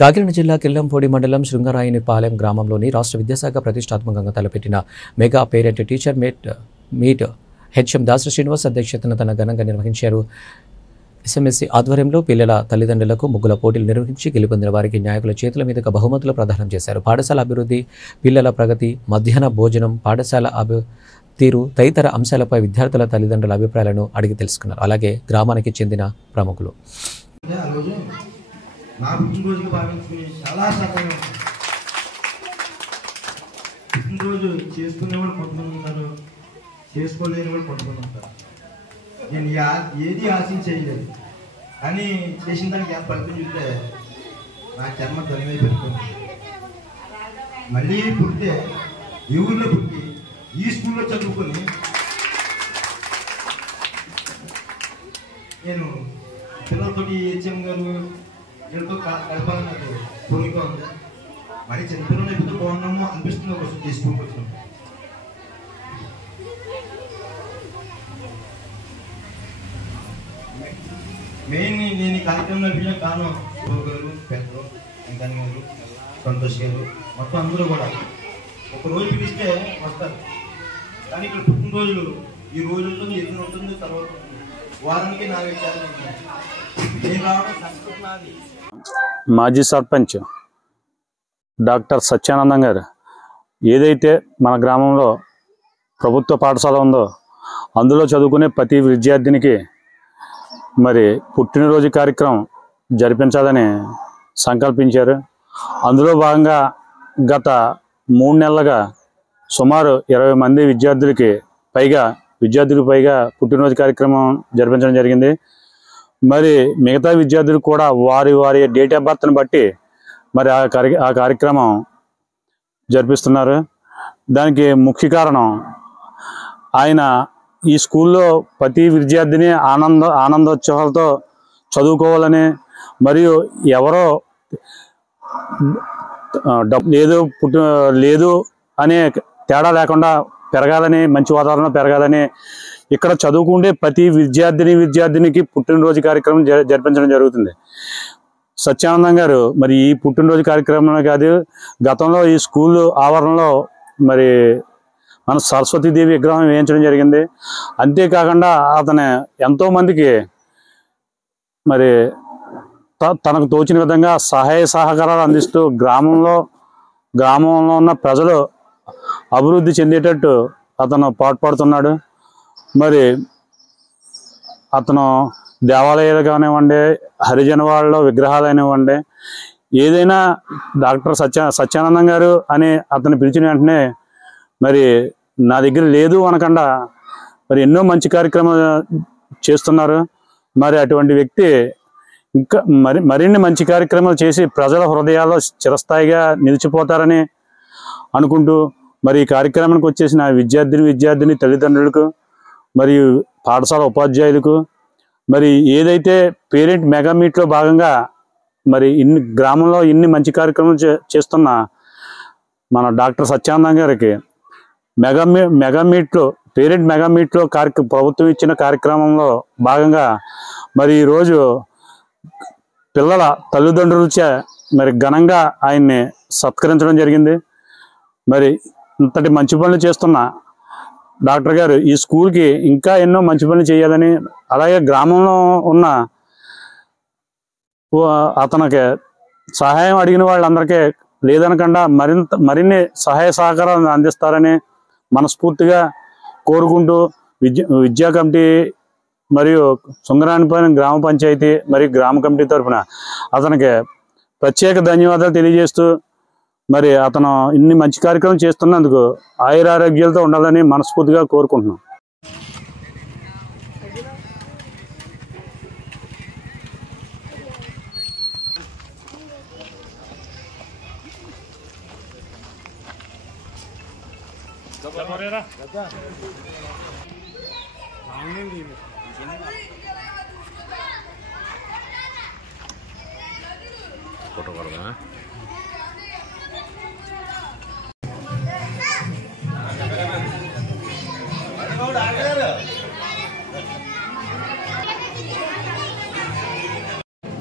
కాకినాడ జిల్లా కిల్లంపూడి మండలం శృంగరాయనిపాలెం గ్రామంలోని రాష్ట్ర విద్యాశాఖ ప్రతిష్టాత్మకంగా తలపెట్టిన mega parent teacher meet HM Dasari Srinivas అధ్యక్షతన తన ఘనంగా నిర్వహించారు. ఎస్ఎంఎస్సి ఆధ్వర్యంలో పిల్లల తల్లిదండ్రులకు ముగ్గుల పోటీలు నిర్వహించి గెలుపొందిన వారికి నాయకుల చేతుల మీదుగా బహుమతులు ప్రదానం చేశారు. పాఠశాల అభివృద్ధి, పిల్లల ప్రగతి, మధ్యాహ్న భోజనం, పాఠశాల తీరు తదితర అంశాలపై విద్యార్థుల తల్లిదండ్రుల అభిప్రాయాలను అడిగి తెలుసుకున్నారు. అలాగే గ్రామానికి చెందిన ప్రముఖులు నా పుట్టినరోజుకి భావించుకుని చాలా సహాయం. పుట్టినరోజు చేసుకునే వాళ్ళు కొంతమంది ఉంటారు, చేసుకోలేని వాళ్ళు కొంతమంది ఉంటారు. నేను ఏది ఆశించేయలేదు, కానీ చేసిన దానికి ఎంత ఫలితం చూస్తే నా జన్మ ధన్యమైపోతుంది. మళ్ళీ పుట్టితే ఈ ఊళ్ళో పుట్టి ఈ స్కూల్లో చదువుకొని నేను పిల్లలతోటి హెచ్ఎం గారు వీళ్ళతో కలపాలని నాకు కోరిక ఉంది. మరి చిన్నపిల్లలు ఎప్పుడు బాగున్నామో అనిపిస్తుంది. ఒకసారి స్కూల్కి వచ్చినాం. మెయిన్ నేను ఈ కార్యక్రమం నడిపించిన కారణం గారు, పెద్దలు, వెంకన్న గారు, సంతోష్ గారు, మొత్తం అందరూ కూడా ఒకరోజు పిలిస్తే వస్తారు. కానీ ఇక్కడ పుట్టినరోజులు ఈ రోజు ఉంటుంది, ఎదురు ఉంటుంది, తర్వాత వారానికి 4 సార్లు ఉంటుంది. నేను రావడం సంస్కృతి నాది. మాజీ సర్పంచ్ డాక్టర్ సత్యానందం గారు ఏదైతే మన గ్రామంలో ప్రభుత్వ పాఠశాల ఉందో అందులో చదువుకునే ప్రతి విద్యార్థినికి మరి పుట్టినరోజు కార్యక్రమం జరిపించాలని సంకల్పించారు. అందులో భాగంగా గత 3 నెలలుగా సుమారు 20 మంది విద్యార్థులకు పైగా పుట్టినరోజు కార్యక్రమం జరిపించడం జరిగింది. మరి మిగతా విద్యార్థులు కూడా వారి డేట్ ఆఫ్ బర్త్ని బట్టి మరి ఆ కార్యక్రమం జరిపిస్తున్నారు. దానికి ముఖ్య కారణం ఆయన ఈ స్కూల్లో ప్రతి విద్యార్థిని ఆనందోత్సవాలతో చదువుకోవాలని, మరియు ఎవరో లేదు అనే తేడా లేకుండా పెరగాలని, మంచి వాతావరణంలో పెరగాలని ఇక్కడ చదువుకుంటే ప్రతి విద్యార్థినికి పుట్టినరోజు కార్యక్రమం జరిపించడం జరుగుతుంది. సత్యానందం గారు మరి ఈ పుట్టినరోజు కార్యక్రమం కాదు, గతంలో ఈ స్కూల్ ఆవరణలో మరి మన సరస్వతీదేవి విగ్రహం వేయించడం జరిగింది. అంతేకాకుండా అతను ఎంతోమందికి మరి తనకు తోచిన విధంగా సహాయ సహకారాలు అందిస్తూ గ్రామంలో ఉన్న ప్రజలు అభివృద్ధి చెందేటట్టు అతను పాటుపడుతున్నాడు. మరి అతను దేవాలయాలు కానివ్వండి, హరిజన వాళ్ళలో విగ్రహాలు కానివ్వండి, ఏదైనా డాక్టర్ సత్యానందం గారు అని అతను పిలిచిన వెంటనే మరి నా దగ్గర లేదు అనకుండా మరి ఎన్నో మంచి కార్యక్రమాలు చేస్తున్నారు. మరి అటువంటి వ్యక్తి ఇంకా మరిన్ని మంచి కార్యక్రమాలు చేసి ప్రజల హృదయాల్లో చిరస్థాయిగా నిలిచిపోతారని అనుకుంటూ మరి ఈ కార్యక్రమానికి వచ్చేసిన విద్యార్థిని తల్లిదండ్రులకు మరియు పాఠశాల ఉపాధ్యాయులకు మరి ఏదైతే పేరెంట్ మెగా మీట్లో భాగంగా మరి గ్రామంలో ఇన్ని మంచి కార్యక్రమాలు చేస్తున్న మన డాక్టర్ సత్యానందం గారికి పేరెంట్ మెగా మీట్లో ప్రభుత్వం ఇచ్చిన కార్యక్రమంలో భాగంగా మరి ఈరోజు పిల్లల తల్లిదండ్రులచే మరి ఘనంగా ఆయన్ని సత్కరించడం జరిగింది. మరి ఇంతటి మంచి పనులు చేస్తున్న డాక్టర్ గారు ఈ స్కూల్కి ఇంకా ఎన్నో మంచి పనులు చేయాలని, అలాగే గ్రామంలో ఉన్న అతనికి సహాయం అడిగిన వాళ్ళందరికీ లేదనకుండా మరిన్ని సహాయ సహకారాలను అందిస్తారని మనస్ఫూర్తిగా కోరుకుంటూ విద్యా కమిటీ మరియు శృంగరాయనిపాలెం గ్రామ పంచాయతీ మరియు గ్రామ కమిటీ తరఫున అతనికి ప్రత్యేక ధన్యవాదాలు తెలియజేస్తూ మరి అతను ఇన్ని మంచి కార్యక్రమం చేస్తున్నందుకు ఆయురారోగ్యాలతో ఉండాలని మనస్ఫూర్తిగా కోరుకుంటున్నాం.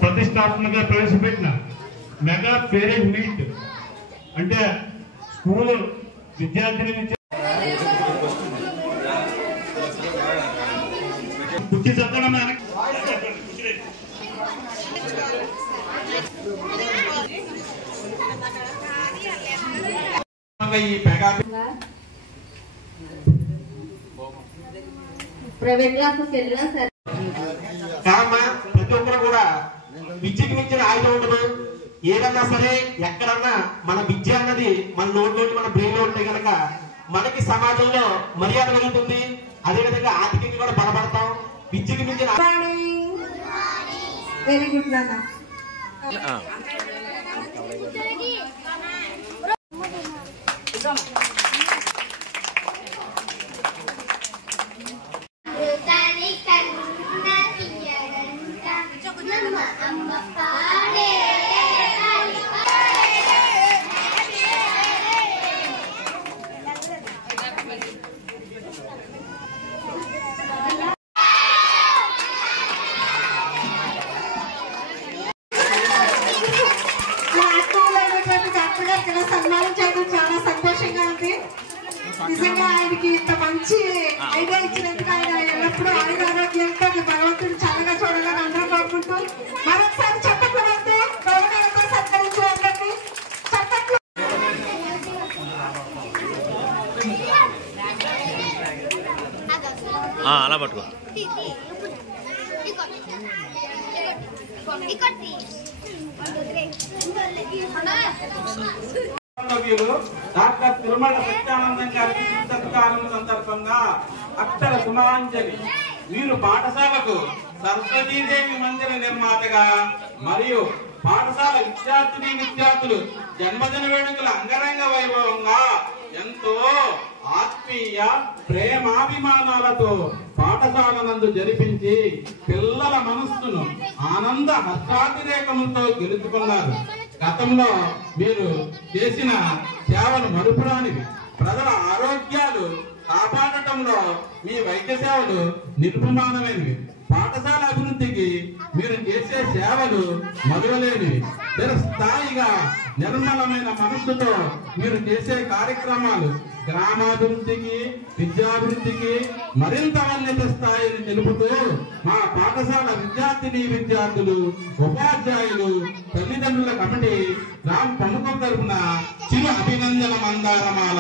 ప్రతిష్టాత్మకంగా ప్రవేశపెట్టిన మెగా పేరెంట్ మీట్ అంటే స్కూల్ విద్యార్థిని బుద్ధి చదవడం ఈ మెగా ప్రైవేట్ క్లాసెస్ వెళ్ళినా సరే ప్రతి ఒక్కరు కూడా విద్యకి మించిన ఆయుధం ఉండదు. ఏదన్నా సరే ఎక్కడన్నా మన విద్య అన్నది మన నోట్లోని మన బ్రెయిన్ లో ఉంటే కనుక మనకి సమాజంలో మర్యాద కలుగుతుంది. అదేవిధంగా ఆర్థికంగా కూడా బలపడతాం. విద్యకి మించిన వెరీ గుడ్ నాన్న. సన్మానించడం చాలా సంతోషంగా ఉంది. నిజంగా ఆయనకి ఇంత మంచి ఐడియా ఇచ్చినందుకు ఆయన ఎల్లప్పుడూ ఆయన ఆరోగ్యంతో భగవంతుడు చల్లగా చూడాలని అందరూ కోరుకుంటూ మరొకసారి చెప్పకూడదు గౌరవంతో సత్కరించి అందరినీ చెప్పట్లు. అలా పట్టుకో. డాక్టర్ తిరుమల సత్యానందం గారికి సత్కారం సందర్భంగా అక్షర సుమాంజలి వీరు పాఠశాలకు సరస్వతీదేవి మందిర నిర్మాతగా మరియు పాఠశాల విద్యార్థులు జన్మదిన వేడుకల అంగరంగ వైభవంగా ఎంతో ఆత్మీయ ప్రేమాభిమానాలతో పాఠశాల నందు జరిపించి పిల్లల మనస్సును ఆనంద హర్షాతిరేకములతో గెలుచుకున్నారు. గతంలో మీరు చేసిన సేవలు మరుపురానివి. ప్రజల ఆరోగ్యాలు కాపాడటంలో మీ వైద్య సేవలు నిరుపమానమైనవి. పాఠశాల అభివృద్ధికి మీరు చేసే సేవలు మరువలేనివి. స్థాయిగా నిర్మలమైన మనస్సుతో మీరు చేసే కార్యక్రమాలు గ్రామాభివృద్ధికి విద్యాభివృద్ధికి మరింత ఉన్నత స్థాయిని తెలుపుతూ మా పాఠశాల విద్యార్థులు ఉపాధ్యాయులు తల్లిదండ్రుల కమిటీ గ్రామ ప్రముఖుల తరఫున చిరు అభినందన మందారమాల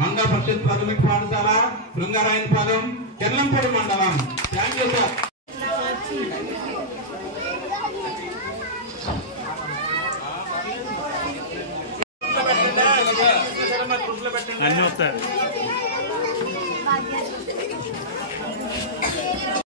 మండల పరిషత్ ప్రాథమిక పాఠశాల శృంగారాయనపాలెం కెర్లంపూడి మండలం. Thank you sir. అన్నీ వస్తాయి.